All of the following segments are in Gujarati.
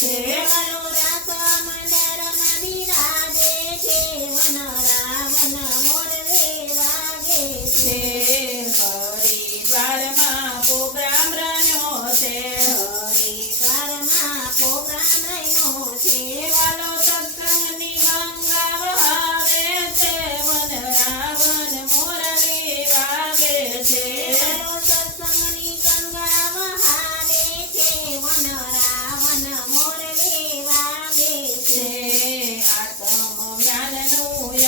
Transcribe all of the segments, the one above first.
Yes.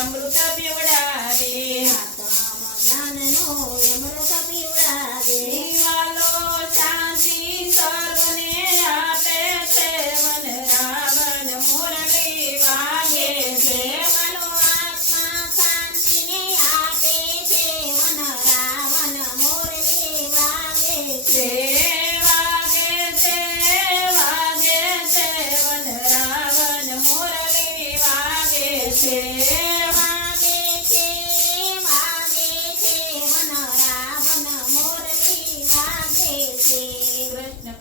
అమృత బివడా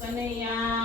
真的呀